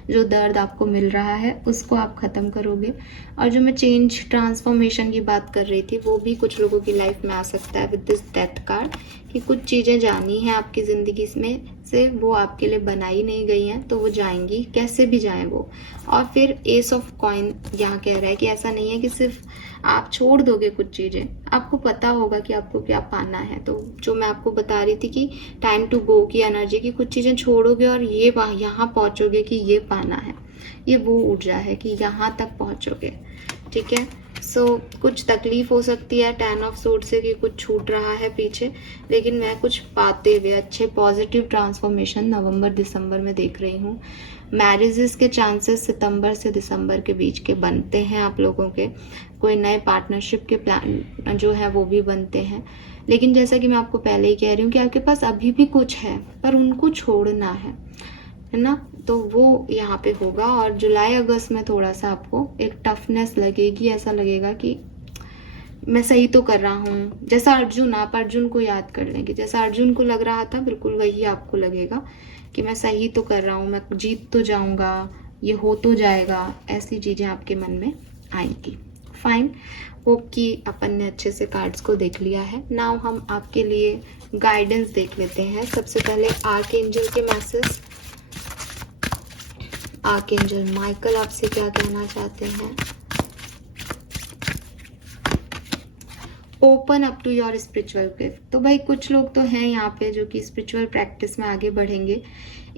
जो दर्द आपको मिल रहा है, उसको आप ख़त्म करोगे। और जो मैं चेंज ट्रांसफॉर्मेशन की बात कर रही थी, वो भी कुछ लोगों की लाइफ में आ सकता है विद दिस डेथ कार्ड, कि कुछ चीज़ें जानी हैं आपकी ज़िंदगी में से, वो आपके लिए बनाई नहीं गई हैं, तो वो जाएंगी, कैसे भी जाएं वो। और फिर एस ऑफ कॉइन यहाँ कह रहा है कि ऐसा नहीं है कि सिर्फ आप छोड़ दोगे कुछ चीज़ें, आपको पता होगा कि आपको क्या पाना है। तो जो मैं आपको बता रही थी कि टाइम टू गो की एनर्जी, की कुछ चीज़ें छोड़ोगे और ये यहाँ पहुँचोगे कि ये पाना है, ये वो ऊर्जा है कि यहाँ तक पहुँचोगे। ठीक है, सो कुछ तकलीफ हो सकती है 10 ऑफ सोर्ड से कि कुछ छूट रहा है पीछे, लेकिन मैं कुछ पाते हुए अच्छे पॉजिटिव ट्रांसफॉर्मेशन नवंबर दिसंबर में देख रही हूँ। मैरिजेस के चांसेस सितंबर से दिसंबर के बीच के बनते हैं आप लोगों के, कोई नए पार्टनरशिप के प्लान जो है वो भी बनते हैं। लेकिन जैसा कि मैं आपको पहले ही कह रही हूँ कि आपके पास अभी भी कुछ है, पर उनको छोड़ना है ना, तो वो यहाँ पे होगा। और जुलाई अगस्त में थोड़ा सा आपको एक टफनेस लगेगी, ऐसा लगेगा कि मैं सही तो कर रहा हूँ। जैसा अर्जुन, आप अर्जुन को याद कर लेंगे, जैसा अर्जुन को लग रहा था बिल्कुल वही आपको लगेगा कि मैं सही तो कर रहा हूँ, मैं जीत तो जाऊँगा, ये हो तो जाएगा, ऐसी चीज़ें आपके मन में आएंगी। फाइन, होप कि अपन ने अच्छे से कार्ड्स को देख लिया है। नाउ हम आपके लिए गाइडेंस देख लेते हैं। सबसे पहले आर्कएंजल के मैसेज। आर्कएंजल माइकल आपसे क्या कहना चाहते हैं? Open up to your spiritual gift. तो भाई कुछ लोग तो हैं यहाँ पे जो कि स्पिरिचुअल प्रैक्टिस में आगे बढ़ेंगे।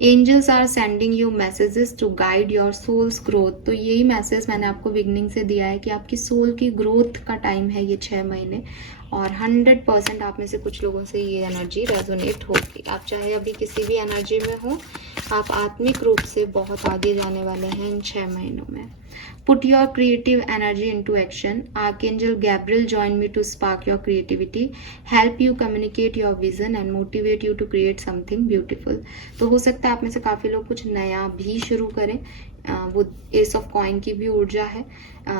Angels are sending you messages to guide your soul's growth. तो यही मैसेज मैंने आपको बिगनिंग से दिया है कि आपकी सोल की ग्रोथ का टाइम है ये 6 महीने, और 100% आप में से कुछ लोगों से ये एनर्जी रेजोनेट होगी। आप चाहे अभी किसी भी एनर्जी में हो, आप आत्मिक रूप से बहुत आगे जाने वाले हैं इन 6 महीनों में। Put your creative energy into action. Archangel Gabriel join me to spark your creativity, help you communicate your vision and motivate you to create something beautiful. तो हो सकता है आप में से काफ़ी लोग कुछ नया भी शुरू करें। वो एस ऑफ कॉइन की भी ऊर्जा है।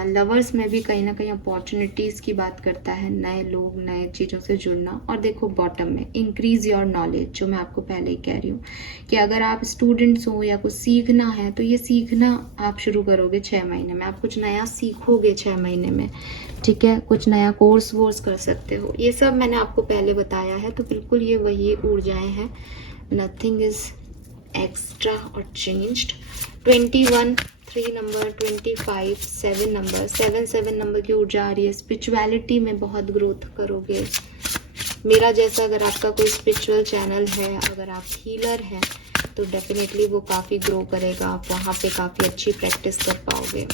लवर्स में भी कहीं ना कहीं अपॉर्चुनिटीज़ की बात करता है, नए लोग, नए चीज़ों से जुड़ना। और देखो बॉटम में इंक्रीज योर नॉलेज, जो मैं आपको पहले ही कह रही हूँ कि अगर आप स्टूडेंट्स हो या कुछ सीखना है तो ये सीखना आप शुरू करोगे 6 महीने में। आप कुछ नया सीखोगे 6 महीने में, ठीक है, कुछ नया कोर्स वोर्स कर सकते हो। ये सब मैंने आपको पहले बताया है, तो बिल्कुल ये वही ऊर्जाएं हैं। नथिंग इज एक्स्ट्रा और चेंज्ड। 21 3 नंबर, 25 7 नंबर, 7 नंबर की ऊर्जा आ रही है। स्पिरिचुअलिटी में बहुत ग्रोथ करोगे। मेरा जैसा अगर आपका कोई स्पिरिचुअल चैनल है, अगर आप हीलर हैं, तो डेफिनेटली वो काफ़ी ग्रो करेगा। आप वहाँ पे काफ़ी अच्छी प्रैक्टिस कर पाओगे।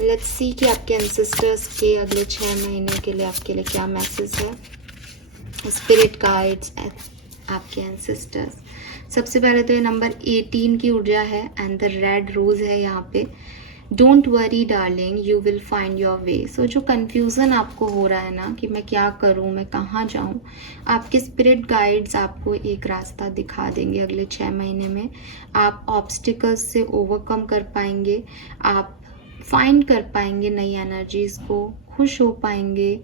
लेट्स सी कि आपके एंसेस्टर्स के अगले 6 महीने के लिए आपके लिए क्या मैसेज है। स्पिरिट गाइड्स, आपके एंसेस्टर्स। सबसे पहले तो ये नंबर 18 की ऊर्जा है एंड द रेड रोज है यहाँ पे। Don't worry darling, you will find your way. So जो कन्फ्यूज़न आपको हो रहा है ना कि मैं क्या करूँ, मैं कहाँ जाऊँ, आपके स्पिरिट गाइड्स आपको एक रास्ता दिखा देंगे अगले 6 महीने में। आप ऑब्स्टिकल्स से ओवरकम कर पाएंगे, आप फाइंड कर पाएंगे नई एनर्जीज़ को, खुश हो पाएंगे।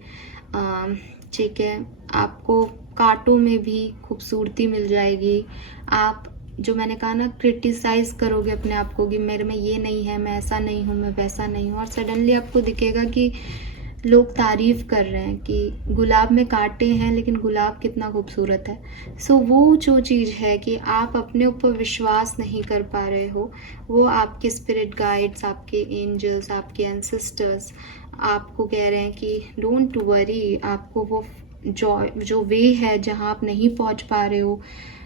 ठीक है, आपको कांटों में भी खूबसूरती मिल जाएगी। आप जो मैंने कहा ना, क्रिटिसाइज करोगे अपने आप को कि मेरे में ये नहीं है, मैं ऐसा नहीं हूँ, मैं वैसा नहीं हूँ, और सडनली आपको दिखेगा कि लोग तारीफ कर रहे हैं कि गुलाब में कांटे हैं लेकिन गुलाब कितना खूबसूरत है। सो वो जो चीज़ है कि आप अपने ऊपर विश्वास नहीं कर पा रहे हो, वो आपके स्पिरिट गाइड्स, आपके एंजल्स, आपके एंसेस्टर्स आपको कह रहे हैं कि डोंट वरी। आपको वो जो वे है जहाँ आप नहीं पहुँच पा रहे हो,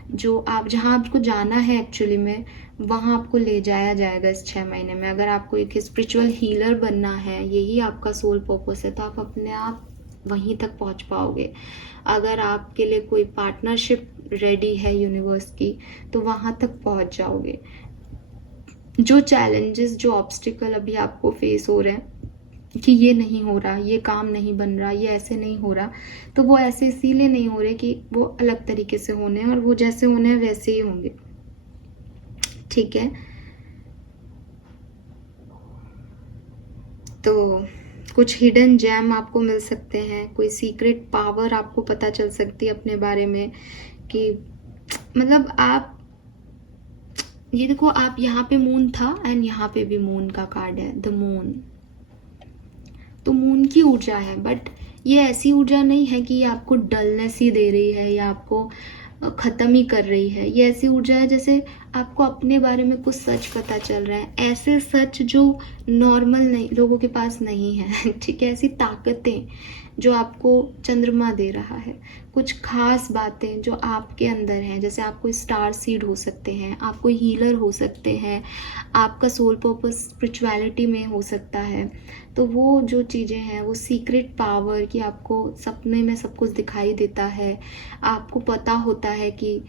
जो आप जहाँ आपको जाना है एक्चुअली में, वहाँ आपको ले जाया जाएगा इस 6 महीने में। अगर आपको एक स्पिरिचुअल हीलर बनना है, यही आपका सोल पर्पस है, तो आप अपने आप वहीं तक पहुँच पाओगे। अगर आपके लिए कोई पार्टनरशिप रेडी है यूनिवर्स की, तो वहाँ तक पहुँच जाओगे। जो चैलेंजेस, जो ऑब्स्टिकल अभी आपको फेस हो रहे हैं कि ये नहीं हो रहा, ये काम नहीं बन रहा, ये ऐसे नहीं हो रहा, तो वो ऐसे इसीलिए नहीं हो रहे कि वो अलग तरीके से होने हैं, और वो जैसे होने हैं वैसे ही होंगे। ठीक है, तो कुछ हिडन जेम आपको मिल सकते हैं, कोई सीक्रेट पावर आपको पता चल सकती है अपने बारे में कि मतलब आप ये देखो, आप यहाँ पे मून था एंड यहाँ पे भी मून का कार्ड है, द मून। तो मून की ऊर्जा है, बट ये ऐसी ऊर्जा नहीं है कि ये आपको डलनेस ही दे रही है या आपको ख़त्म ही कर रही है। ये ऐसी ऊर्जा है जैसे आपको अपने बारे में कुछ सच पता चल रहा है, ऐसे सच जो नॉर्मल नहीं लोगों के पास नहीं है। ठीक है, ऐसी ताकतें जो आपको चंद्रमा दे रहा है, कुछ खास बातें जो आपके अंदर हैं, जैसे आप कोई स्टार सीड हो सकते हैं, आप कोई हीलर हो सकते हैं, आपका सोल पर्पस स्पिरिचुअलिटी में हो सकता है। तो वो जो चीज़ें हैं, वो सीक्रेट पावर कि आपको सपने में सब कुछ दिखाई देता है, आपको पता होता है कि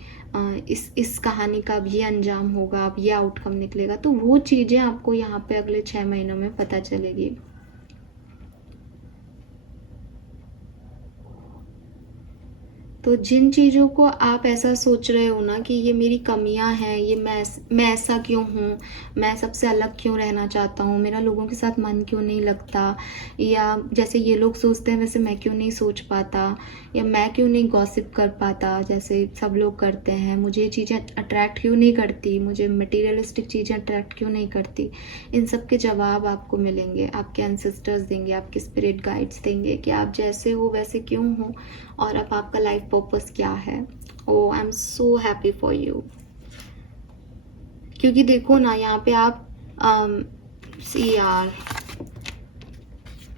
इस कहानी का अब ये अंजाम होगा, अब ये आउटकम निकलेगा। तो वो चीज़ें आपको यहाँ पे अगले 6 महीनों में पता चलेगी। तो जिन चीज़ों को आप ऐसा सोच रहे हो ना कि ये मेरी कमियां हैं, ये मैं ऐसा क्यों हूँ, मैं सबसे अलग क्यों रहना चाहता हूँ, मेरा लोगों के साथ मन क्यों नहीं लगता, या जैसे ये लोग सोचते हैं वैसे मैं क्यों नहीं सोच पाता, या मैं क्यों नहीं गॉसिप कर पाता जैसे सब लोग करते हैं, मुझे ये चीज़ें अट्रैक्ट क्यों नहीं करती, मुझे मटेरियलिस्टिक चीज़ें अट्रैक्ट क्यों नहीं करती, इन सब के जवाब आपको मिलेंगे, आपके एंसेस्टर्स देंगे, आपके स्पिरिट गाइड्स देंगे कि आप जैसे हो वैसे क्यों हो और अब आपका लाइफ पर्पस क्या है। Oh I am so happy for you. क्योंकि देखो ना, यहाँ पे आप सी यार,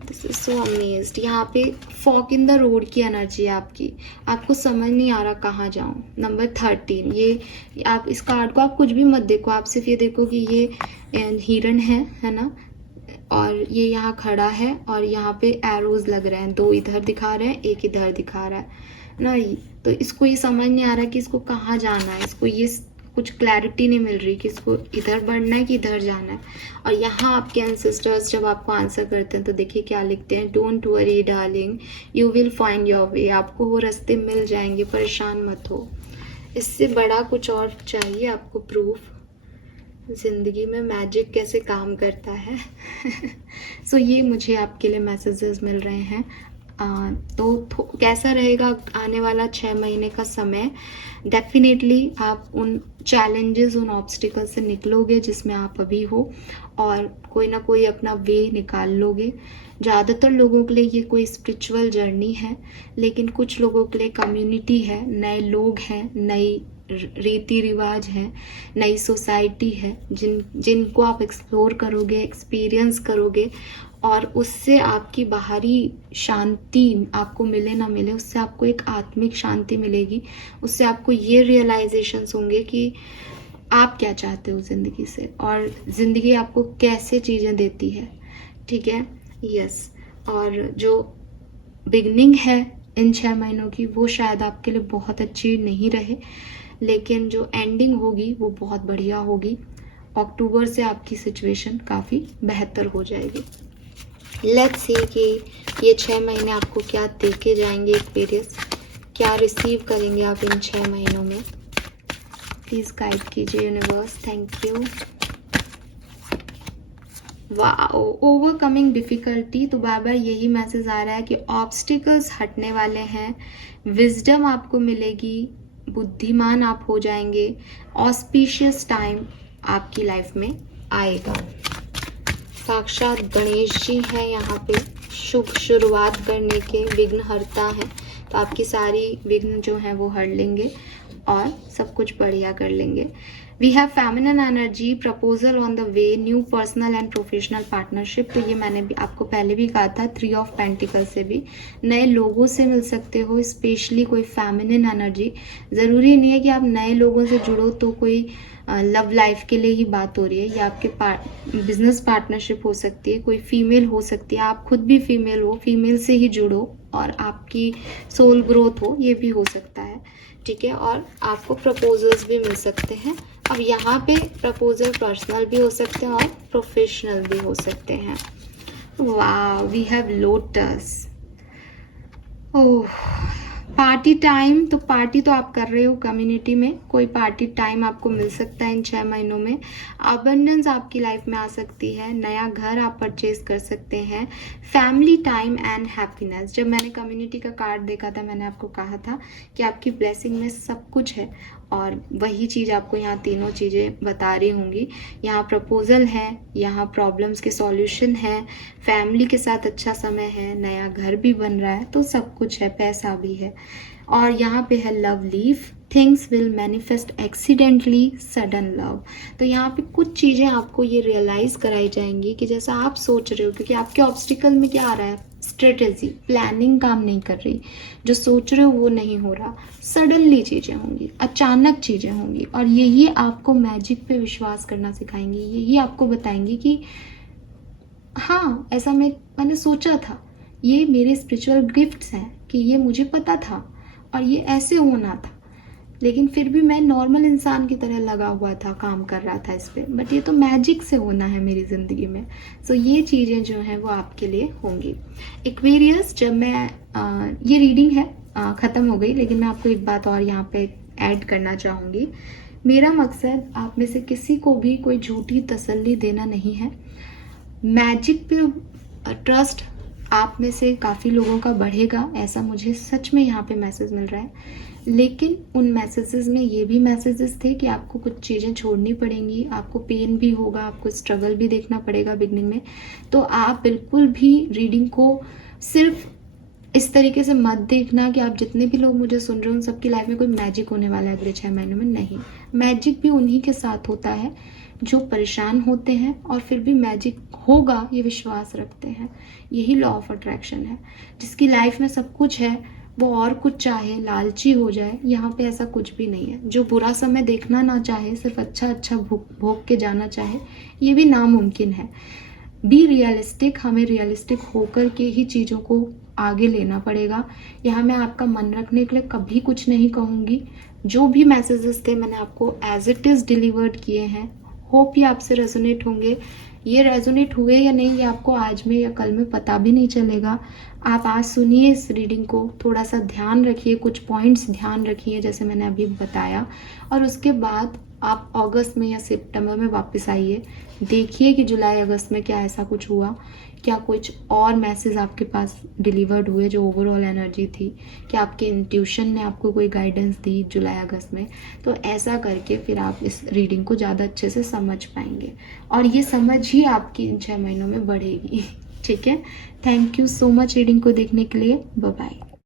दिस इज सो अमेज्ड। यहाँ पे फॉक इन द रोड की एनर्जी है आपकी, आपको समझ नहीं आ रहा कहाँ जाऊँ। नंबर 13, ये आप इस कार्ड को आप कुछ भी मत देखो, आप सिर्फ ये देखो कि ये हिरन है ना, और ये यहाँ खड़ा है और यहाँ पे एरोज लग रहे हैं, 2 इधर दिखा रहे हैं, 1 इधर दिखा रहा है ना। तो इसको ये समझ नहीं आ रहा कि इसको कहाँ जाना है, इसको ये कुछ क्लैरिटी नहीं मिल रही कि इसको इधर बढ़ना है कि इधर जाना है। और यहाँ आपके एंसेस्टर्स जब आपको आंसर करते हैं तो देखिए क्या लिखते हैं, don't worry darling, you will find your वे। आपको वो रास्ते मिल जाएंगे, परेशान मत हो। इससे बड़ा कुछ और चाहिए आपको प्रूफ, ज़िंदगी में मैजिक कैसे काम करता है। सो ये मुझे आपके लिए मैसेजेस मिल रहे हैं। तो कैसा रहेगा आने वाला 6 महीने का समय। डेफिनेटली आप उन चैलेंजेस, उन ऑब्स्टिकल से निकलोगे जिसमें आप अभी हो, और कोई ना कोई अपना वे निकाल लोगे। ज़्यादातर लोगों के लिए ये कोई स्पिरिचुअल जर्नी है, लेकिन कुछ लोगों के लिए कम्युनिटी है, नए लोग हैं, नई रीति रिवाज है, नई सोसाइटी है, जिनको आप एक्सप्लोर करोगे, एक्सपीरियंस करोगे, और उससे आपकी बाहरी शांति आपको मिले ना मिले, उससे आपको एक आत्मिक शांति मिलेगी। उससे आपको ये रियलाइजेशंस होंगे कि आप क्या चाहते हो ज़िंदगी से, और ज़िंदगी आपको कैसे चीज़ें देती है। ठीक है, यस। और जो बिगनिंग है इन 6 महीनों की, वो शायद आपके लिए बहुत अच्छी नहीं रहे, लेकिन जो एंडिंग होगी वो बहुत बढ़िया होगी। अक्टूबर से आपकी सिचुएशन काफ़ी बेहतर हो जाएगी। लेट्स सी कि ये 6 महीने आपको क्या दे के जाएंगे एक्सपीरियंस, क्या रिसीव करेंगे आप इन 6 महीनों में। प्लीज़ गाइड कीजिए universe, thank you. Wow, overcoming difficulty. तो बार बार यही मैसेज आ रहा है कि ऑब्स्टिकल्स हटने वाले हैं, विजडम आपको मिलेगी, बुद्धिमान आप हो जाएंगे, ऑस्पिशियस टाइम आपकी लाइफ में आएगा। साक्षात गणेश जी हैं यहाँ पे, शुभ शुरुआत करने के विघ्नहर्ता हैं, तो आपकी सारी विघ्न जो हैं वो हर लेंगे और सब कुछ बढ़िया कर लेंगे। We have feminine energy, proposal on the way, new personal and professional partnership. तो ये मैंने भी आपको पहले भी कहा था, 3 ऑफ पेंटिकल से भी नए लोगों से मिल सकते हो, स्पेशली कोई फेमिनिन एनर्जी। ज़रूरी नहीं है कि आप नए लोगों से जुड़ो तो कोई लव लाइफ के लिए ही बात हो रही है, या आपके बिजनेस पार्टनरशिप हो सकती है, कोई फीमेल हो सकती है, आप खुद भी फीमेल हो, फीमेल से ही जुड़ो और आपकी सोल ग्रोथ हो, ये भी हो सकता है। ठीक है, और आपको प्रपोजल्स भी मिल सकते हैं। अब यहाँ पे प्रपोजल पर्सनल भी हो सकते हैं और प्रोफेशनल भी हो सकते हैं। वाह, we have lotus. Oh, party time, तो पार्टी तो आप कर रहे हो कम्युनिटी में, कोई पार्टी टाइम आपको मिल सकता है इन 6 महीनों में। अबंडेंस आपकी लाइफ में आ सकती है, नया घर आप परचेज कर सकते हैं, फैमिली टाइम एंड हैप्पीनेस। जब मैंने कम्युनिटी का कार्ड देखा था, मैंने आपको कहा था कि आपकी ब्लेसिंग में सब कुछ है, और वही चीज़ आपको यहाँ तीनों चीज़ें बता रही होंगी। यहाँ प्रपोजल है, यहाँ प्रॉब्लम्स के सॉल्यूशन है, फैमिली के साथ अच्छा समय है, नया घर भी बन रहा है, तो सब कुछ है, पैसा भी है। और यहाँ पे है love leaf, things will manifest accidentally sudden love. तो यहाँ पे कुछ चीज़ें आपको ये रियलाइज़ कराई जाएंगी कि जैसा आप सोच रहे हो, क्योंकि आपके ऑब्स्टिकल में क्या आ रहा है, स्ट्रेटेजी, प्लानिंग काम नहीं कर रही, जो सोच रहे हो वो नहीं हो रहा, सडनली चीज़ें होंगी, अचानक चीज़ें होंगी, और यही आपको मैजिक पे विश्वास करना सिखाएंगी। यही आपको बताएंगी कि हाँ, ऐसा मैंने सोचा था, ये मेरे स्पिरिचुअल गिफ्ट्स हैं कि ये मुझे पता था और ये ऐसे होना था, लेकिन फिर भी मैं नॉर्मल इंसान की तरह लगा हुआ था, काम कर रहा था इस पे, बट ये तो मैजिक से होना है मेरी ज़िंदगी में। सो ये चीज़ें जो हैं वो आपके लिए होंगी। एक्वेरियस, जब मैं ये रीडिंग है ख़त्म हो गई, लेकिन मैं आपको एक बात और यहाँ पे ऐड करना चाहूँगी। मेरा मकसद आप में से किसी को भी कोई झूठी तसल्ली देना नहीं है। मैजिक पे ट्रस्ट आप में से काफ़ी लोगों का बढ़ेगा, ऐसा मुझे सच में यहाँ पे मैसेज मिल रहा है। लेकिन उन मैसेजेस में ये भी मैसेजेस थे कि आपको कुछ चीज़ें छोड़नी पड़ेंगी, आपको पेन भी होगा, आपको स्ट्रगल भी देखना पड़ेगा बिगनिंग में। तो आप बिल्कुल भी रीडिंग को सिर्फ इस तरीके से मत देखना कि आप जितने भी लोग मुझे सुन रहे हो उन सबकी लाइफ में कोई मैजिक होने वाला है अगले 6 महीनों में। नहीं, मैजिक भी उन्हीं के साथ होता है जो परेशान होते हैं और फिर भी मैजिक होगा ये विश्वास रखते हैं। यही लॉ ऑफ अट्रैक्शन है। जिसकी लाइफ में सब कुछ है वो और कुछ चाहे, लालची हो जाए, यहाँ पे ऐसा कुछ भी नहीं है। जो बुरा समय देखना ना चाहे, सिर्फ अच्छा अच्छा भोग के जाना चाहे, ये भी नामुमकिन है। बी रियलिस्टिक, हमें रियलिस्टिक होकर के ही चीज़ों को आगे लेना पड़ेगा। यहाँ मैं आपका मन रखने के लिए कभी कुछ नहीं कहूँगी। जो भी मैसेजेस थे मैंने आपको एज इट इज़ डिलीवर्ड किए हैं। होप ये आपसे रेजोनेट होंगे। ये रेजोनेट हुए या नहीं ये आपको आज में या कल में पता भी नहीं चलेगा। आप आज सुनिए इस रीडिंग को, थोड़ा सा ध्यान रखिए, कुछ पॉइंट्स ध्यान रखिए जैसे मैंने अभी बताया, और उसके बाद आप अगस्त में या सितंबर में वापस आइए, देखिए कि जुलाई अगस्त में क्या ऐसा कुछ हुआ, क्या कुछ और मैसेज आपके पास डिलीवर्ड हुए जो ओवरऑल एनर्जी थी, क्या आपके इंट्यूशन ने आपको कोई गाइडेंस दी जुलाई अगस्त में। तो ऐसा करके फिर आप इस रीडिंग को ज़्यादा अच्छे से समझ पाएंगे, और ये समझ ही आपकी इन 6 महीनों में बढ़ेगी। ठीक है, thank you so much reading को देखने के लिए। Bye bye.